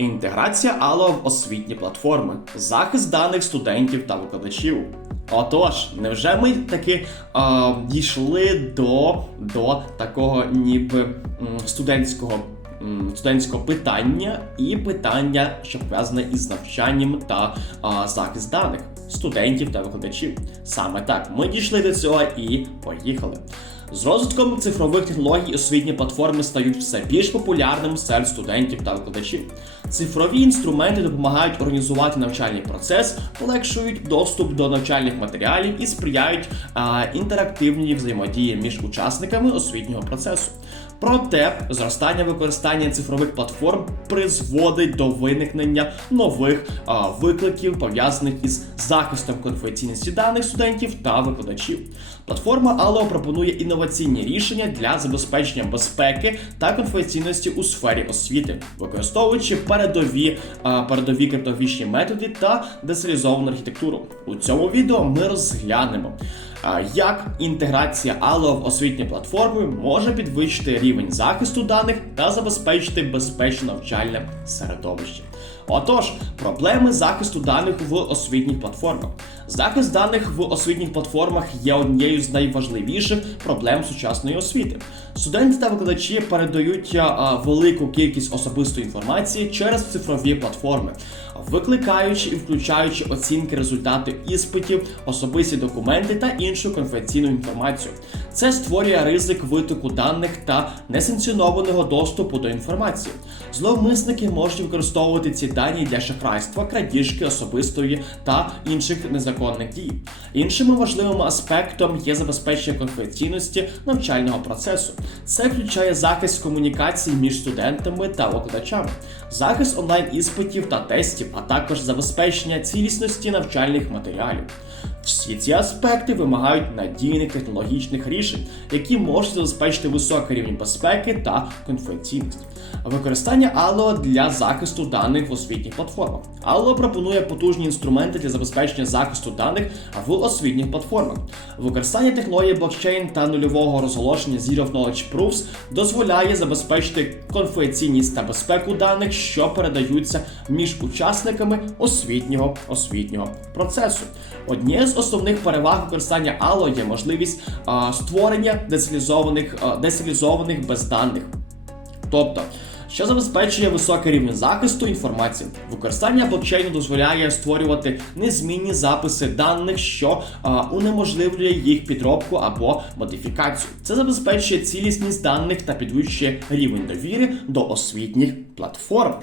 інтеграція Allo в освітні платформи, захист даних студентів та викладачів. Отож, невже ми таки а, дійшли до, до такого ніби студентського, студентського питання і питання, що пов'язане із навчанням та а, захист даних студентів та викладачів? Саме так, ми дійшли до цього і поїхали. З розвитком цифрових технологій освітні платформи стають все більш популярними серед студентів та викладачів. Цифрові інструменти допомагають організувати навчальний процес, полегшують доступ до навчальних матеріалів і сприяють а, інтерактивній взаємодії між учасниками освітнього процесу. Проте зростання використання цифрових платформ призводить до виникнення нових а, викликів, пов'язаних із захистом конфіденційності даних студентів та викладачів. Платформа Allo пропонує інноваційні рішення для забезпечення безпеки та конфіденційності у сфері освіти, використовуючи передові, передові криптографічні методи та децентралізовану архітектуру. У цьому відео ми розглянемо. Як інтеграція Allo в освітні платформи може підвищити рівень захисту даних та забезпечити безпечне навчальне середовище? Отож, проблеми захисту даних в освітніх платформах. Захист даних в освітніх платформах є однією з найважливіших проблем сучасної освіти. Студенти та викладачі передають велику кількість особистої інформації через цифрові платформи, викликаючи і включаючи оцінки результатів іспитів, особисті документи та іншу конфіденційну інформацію. Це створює ризик витоку даних та несанкціонованого доступу до інформації. Зловмисники можуть використовувати ці дані для шахрайства, крадіжки особистої та інших незаконних дій. Іншим важливим аспектом є забезпечення конфіденційності навчального процесу. Це включає захист комунікацій між студентами та викладачами, захист онлайн іспитів та тестів, а також забезпечення цілісності навчальних матеріалів. Всі ці аспекти вимагають надійних технологічних рішень, які можуть забезпечити високий рівень безпеки та конфіденційність. Використання Allo для захисту даних в освітніх платформах. Allo пропонує потужні інструменти для забезпечення захисту даних в освітніх платформах. Використання технології блокчейн та нульового розголошення Zero Knowledge Proofs дозволяє забезпечити конфіденційність та безпеку даних, що передаються між учасниками освітнього освітнього процесу. Однією з основних переваг використання Allo є можливість а, створення децентралізованих, а, децентралізованих безданих. Тобто, що забезпечує високий рівень захисту інформації. Використання блокчейну дозволяє створювати незмінні записи даних, що а, унеможливлює їх підробку або модифікацію. Це забезпечує цілісність даних та підвищує рівень довіри до освітніх платформ.